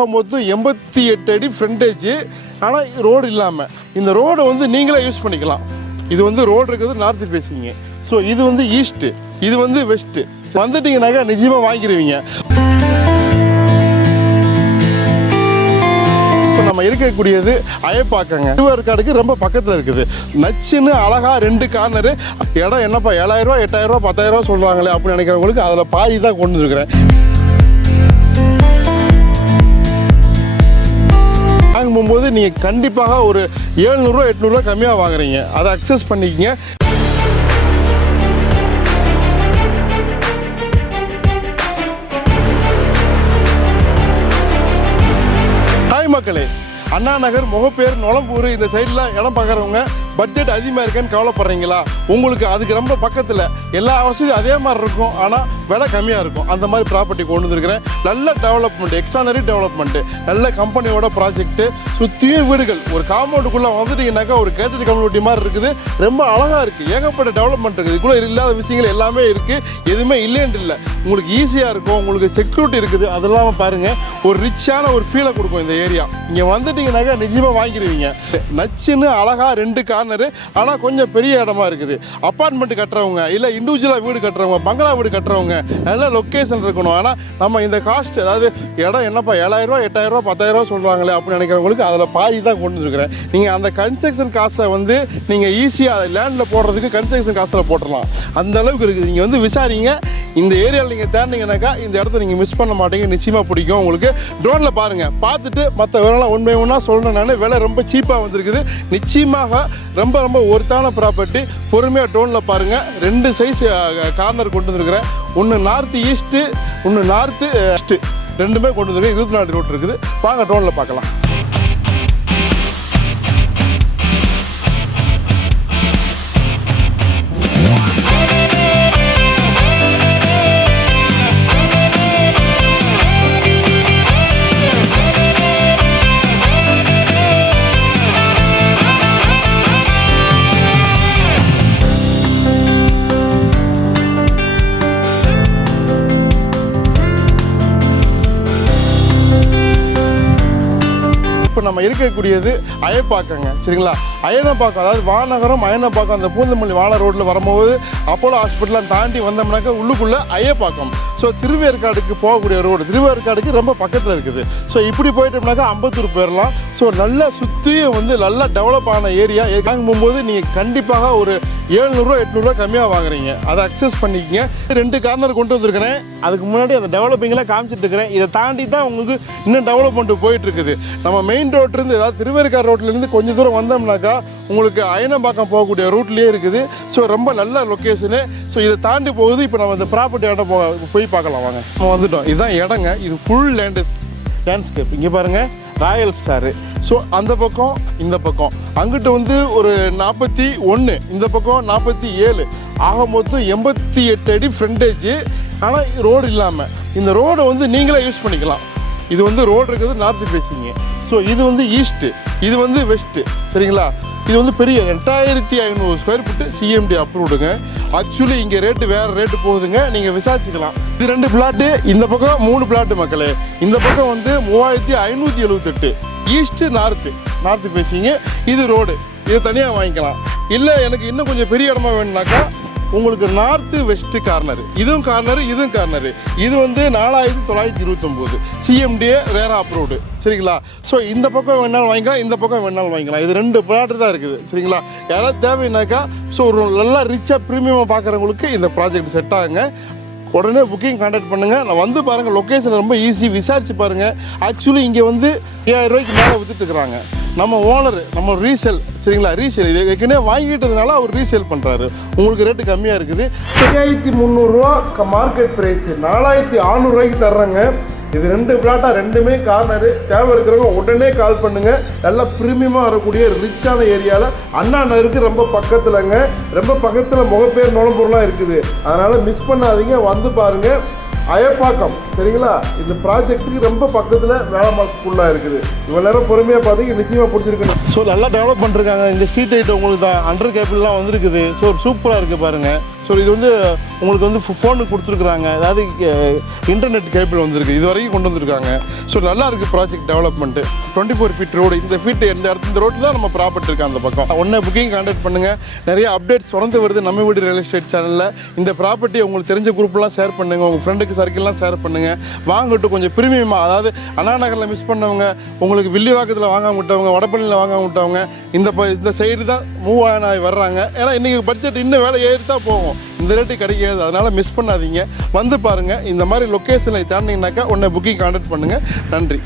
ஆக மொத்தம் எண்பத்தி எட்டு அடி ஃப்ரண்டேஜ் ஆனால் ரோடு இல்லாமல் இந்த ரோடை வந்து நீங்களே யூஸ் பண்ணிக்கலாம். இது வந்து ரோடு இருக்கிறது நார்த் ஃபேஸிங்க ஸோ இது வந்து ஈஸ்ட்டு இது வந்து வெஸ்ட்டு வந்துட்டீங்கன்னாக்கா நிஜமாக வாங்கிடுவீங்க இப்போ நம்ம இருக்கக்கூடியது அயப்பாக்கங்க. திருவேற்காடுக்கு ரொம்ப பக்கத்தில் இருக்குது. நச்சுன்னு அழகா ரெண்டு கார்னரு இடம் என்னப்பா? ஏழாயிரம் ரூபா எட்டாயிரம் ரூபா பத்தாயிரம் ரூபா சொல்கிறாங்களே அப்படின்னு நினைக்கிறவங்களுக்கு அதில் பாதி தான் கொண்டு வந்துருக்கிறேன். போகும்போது நீங்கள் கண்டிப்பாக ஒரு ஏழ்நூறுரூவா எட்நூறுரூவா கம்மியாக வாங்குறீங்க. அதை அக்சஸ் பண்ணிக்கிங்க. மக்களே. அண்ணா நகர் முகப்பேர் நுளம்பூர் இந்த சைடில் இடம் பார்க்குறவங்க பட்ஜெட் அதிகமாக இருக்கேன்னு கவலைப்படுறீங்களா? உங்களுக்கு அதுக்கு ரொம்ப பக்கத்தில் எல்லா வசதியும் அதே மாதிரி இருக்கும் ஆனால் விலை கம்மியாக இருக்கும். அந்த மாதிரி ப்ராப்பர்ட்டி கொண்டு வந்துருக்கிறேன். நல்ல டெவலப்மெண்ட் எக்ஸ்ட்ரானரி டெவலப்மெண்ட்டு நல்ல கம்பெனியோட ப்ராஜெக்ட்டு சுற்றியும் வீடுகள். ஒரு காம்பவுண்டுக்குள்ளே வந்துட்டீங்கன்னாக்கா ஒரு கேட்டட் கம்யூனிட்டி மாதிரி இருக்குது. ரொம்ப அழகாக இருக்குது ஏகப்பட்ட டெவலப்மெண்ட் இருக்குது. இதுக்குள்ளே இல்லாத விஷயங்கள் எல்லாமே இருக்குது எதுவுமே இல்லைன்ட்டு இல்லை. உங்களுக்கு ஈஸியாக இருக்கும். உங்களுக்கு செக்யூரிட்டி இருக்குது. அது இல்லாமல் பாருங்கள் ஒரு ரிச்சான ஒரு ஃபீலை கொடுக்கும் இந்த ஏரியா இங்கே வந்துட்டு வந்துட்டீங்கன்னாக்கா நிஜமாக வாங்கிடுவீங்க நச்சுன்னு அழகாக ரெண்டு கார்னரு ஆனால் கொஞ்சம் பெரிய இடமா இருக்குது. அப்பார்ட்மெண்ட் கட்டுறவங்க இல்லை இண்டிவிஜுவலாக வீடு கட்டுறவங்க பங்களா வீடு கட்டுறவங்க நல்ல லொக்கேஷன் இருக்கணும். ஆனால் நம்ம இந்த காஸ்ட் அதாவது இடம் என்னப்பா ஏழாயிரம் ரூபா எட்டாயிரம் ரூபா பத்தாயிரம் சொல்கிறாங்களே அப்படின்னு நினைக்கிறவங்களுக்கு அதில் பாதி தான் கொண்டு வந்துருக்கிறேன். நீங்கள் அந்த கன்ஸ்ட்ரக்ஷன் காசை வந்து நீங்கள் ஈஸியாக லேண்டில் போடுறதுக்கு கன்ஸ்ட்ரக்ஷன் காசில் போட்டுடலாம் அந்த அளவுக்கு இருக்குது. நீங்கள் வந்து விசாரிங்க. இந்த ஏரியாவில் நீங்கள் தேடினீங்கன்னாக்கா இந்த இடத்த நீங்கள் மிஸ் பண்ண மாட்டீங்க. நிச்சயமாக பிடிக்கும். உங்களுக்கு ட்ரோனில் பாருங்கள் பார்த்துட்டு மற்ற விலைலாம் ஒன் பை ஒன்னாக சொல்கிறேன் நான் விலை ரொம்ப சீப்பாக வந்திருக்குது. நிச்சயமாக ரொம்ப ரொம்ப ஒருத்தான ப்ராப்பர்ட்டி பொறுமையாக ட்ரோனில் பாருங்கள் ரெண்டு சைஸ் கார்னர் கொண்டு வந்துருக்குறேன். ஒன்று நார்த்து ஈஸ்ட்டு ஒன்று நார்த்து ஈஸ்ட்டு ரெண்டுமே கொண்டு வந்துருக்கேன். இருபத்தி நாலு ரோட் இருக்குது. வாங்க ட்ரோனில் பார்க்கலாம். இப்போ நம்ம இருக்கக்கூடியது அயப்பாக்கங்க. சரிங்களா? அயனப்பாக்கம் அதாவது வானகரம் அயனப்பாக்கம் அந்த பூந்தமல்லி வாழ ரோட்டில் வரும்போது அப்போலோ ஹாஸ்பிட்டலாம் தாண்டி வந்தோம்னாக்கா உள்ளுக்குள்ளே அயப்பாக்கம். ஸோ திருவேற்காடுக்கு போகக்கூடிய ரோடு திருவேற்காடுக்கு ரொம்ப பக்கத்தில் இருக்குது. ஸோ இப்படி போயிட்டோம்னாக்கா அம்பத்தூர் போயிடலாம் ஸோ நல்லா சுற்றியும் வந்து நல்லா டெவலப் ஆன ஏரியா வாங்கும்போது நீங்கள் கண்டிப்பாக ஒரு ஏழ்நூறுவா எட்நூறுவா கம்மியாக வாங்குறீங்க. அதை அக்சஸ் பண்ணிக்கங்க. ரெண்டு கார்னர் கொண்டு வந்திருக்கிறேன். அதுக்கு முன்னாடி அந்த டெவலப்பிங்லாம் காமிச்சிட்டு இருக்கிறேன். இதை தாண்டி தான் உங்களுக்கு இன்னும் டெவலப்மெண்ட் போயிட்டு இருக்குது. நம்ம மெயின் ரோட்லேருந்து அதாவது திருவேற்காடு ரோட்லேருந்து கொஞ்சம் தூரம் வந்தோம்னாக்கா உங்களுக்கு அயனம்பாக்கம் போகக்கூடிய ரூட்லேயே இருக்குது. ஸோ ரொம்ப நல்ல லொக்கேஷனு ஸோ இதை தாண்டி போகுது. இப்போ நம்ம இந்த ப்ராப்பர்ட்டி போய் பார்க்கலாம் வாங்க. நம்ம வந்துட்டோம். இதுதான் இடங்க. இது ஃபுல் லேண்டு லேண்ட்ஸ்கேப் இங்கே பாருங்கள் ராயல் ஸ்டாரு ஸோ அந்த பக்கம் இந்த பக்கம். அங்கிட்டு வந்து ஒரு நாற்பத்தி ஒன்று இந்த பக்கம் நாற்பத்தி ஏழு. ஆக மொத்தம் எண்பத்தி எட்டு அடி ஃப்ரண்டேஜு ஆனால் ரோடு இல்லாமல் இந்த ரோடை வந்து நீங்களே யூஸ் பண்ணிக்கலாம். இது வந்து ரோடு இருக்கிறது நார்த்து ஃபேஸிங்க ஸோ இது வந்து ஈஸ்ட்டு இது வந்து வெஸ்ட்டு சரிங்களா? இது வந்து பெரிய ரெண்டாயிரத்தி ஐநூறு ஸ்கொயர் ஃபீட்டு சிஎம்டி அப்ரூவ்டுங்க ஆக்சுவலி இங்கே ரேட்டு வேறு ரேட்டு போகுதுங்க. நீங்கள் விசாரிச்சுக்கலாம். இது ரெண்டு பிளாட்டு இந்த பக்கம் மூணு பிளாட்டு மக்களே. இந்த பக்கம் வந்து மூவாயிரத்தி ஐநூற்றி எழுபத்தெட்டு ஈஸ்ட்டு நார்த்து நார்த்து பேசிங்க இது ரோடு இது தனியாக வாங்கிக்கலாம். இல்லை எனக்கு இன்னும் கொஞ்சம் பெரிய இடமா வேணும்னாக்கா உங்களுக்கு நார்த்து வெஸ்ட் கார்னர் இதுவும் கார்னர் இதுவும் கார்னர் இது வந்து நாலாயிரத்தி தொள்ளாயிரத்தி இருபத்தொம்போது. சிஎம்டிஏ ரேரா அப்ரூவ்டு சரிங்களா? ஸோ இந்த பக்கம் வேணாலும் வாங்கிக்கலாம் இந்த பக்கம் வேணாலும் வாங்கிக்கலாம். இது ரெண்டு ப்ராடக்ட் தான் இருக்குது. சரிங்களா? யாராவது தேவைன்னாக்கா ஸோ ஒரு நல்லா ரிச்சாக ப்ரீமியமாக பார்க்குறவங்களுக்கு இந்த ப்ராஜெக்ட் செட் ஆகுங்க. உடனே புக்கிங் கான்டாக்ட் பண்ணுங்கள் நான் வந்து பாருங்கள் லொக்கேஷன் ரொம்ப ஈஸி விசாரித்து பாருங்கள் ஆக்சுவலி இங்கே வந்து ஐயாயிரம் ரூபாய்க்கு மேலே வித்துட்டு இருக்கிறாங்க. நம்ம ஓனர் நம்ம ரீசேல் சரிங்களா? ரீசேல் இது ஏற்கனவே வாங்கிட்டதுனால அவர் ரீசேல் பண்ணுறாரு உங்களுக்கு ரேட்டு கம்மியாக இருக்குது. ஐயாயிரத்தி முந்நூறுரூவா மார்க்கெட் ப்ரைஸ் நாலாயிரத்தி ஆறுநூறுவாய்க்கு தர்றாங்க. இது ரெண்டு பிளாட்டாக ரெண்டுமே கார்னரு தேவை இருக்கிறவங்க உடனே கால் பண்ணுங்கள் நல்லா ப்ரீமியமாக வரக்கூடிய ரிச்சான ஏரியாவில் அண்ணா நகருக்கு ரொம்ப பக்கத்தில்ங்க. ரொம்ப பக்கத்தில் முகப்பேர் நுழம்பூர்லாம் இருக்குது. அதனால் மிஸ் பண்ணாதீங்க. வந்து பாருங்கள் அயப்பாக்கம் சரிங்களா? இந்த ப்ராஜெக்ட்டுக்கு ரொம்ப பக்கத்தில் வேளாண் ஸ்கூலாக இருக்குது. இவ்வளோ நேரம் பொறுமையாக பார்த்தீங்க நிச்சயமாக பிடிச்சிருக்கணும். ஸோ நல்லா டெவலப் பண்ணிருக்காங்க. இந்த ஸ்ட்ரீட் லைட் உங்களுக்கு தான் அண்டர் கேபிள்லாம் வந்திருக்குது. ஸோ சூப்பராக இருக்குது பாருங்கள் ஸோ இது வந்து உங்களுக்கு வந்து ஃபோனு கொடுத்துருக்குறாங்க. அதாவது இன்டர்நெட் கேபிள் வந்திருக்கு. இது வரைக்கும் கொண்டு வந்திருக்காங்க. ஸோ நல்லா இருக்குது project development twenty four feet road இந்த ஃபீட் இந்த இடத்து இந்த ரோட்டில் தான் நம்ம ப்ராப்பர்ட்டி இருக்குது அந்த பக்கம். ஒன்றே புக்கிங் கான்டாக்ட் பண்ணுங்கள் நிறைய அப்டேட்ஸ் தொடர்ந்து வருது நம்ம வீடு ரியல் எஸ்டேட் சேனலில் இந்த ப்ராப்பர்ட்டி உங்களுக்கு தெரிஞ்ச குரூப்லாம் ஷேர் பண்ணுங்கள் உங்கள் ஃப்ரெண்டுக்கு சர்க்கிள்லாம் ஷேர் பண்ணுங்கள் வாங்கட்டும் கொஞ்சம் பிரீமியமாக அதாவது அண்ணா நகரில் மிஸ் பண்ணவங்க உங்களுக்கு வில்லிவாக்கத்தில் வாங்காம விட்டவங்க வடப்பள்ளியில் வாங்காம விட்டவங்க இந்த ப- இந்த சைடு தான் மூவ் ஆகி வர்றாங்க. ஏன்னா இன்றைக்கி பட்ஜெட் இன்னும் வேலை ஏறி தான் போகும். இந்த ரேட்டு கிடைக்காது. அதனால் மிஸ் பண்ணாதீங்க. வந்து பாருங்கள் இந்த மாதிரி லொக்கேஷனை தாண்டிங்கனாக்கா உடனே புக்கிங் கான்டாக்ட் பண்ணுங்கள் நன்றி.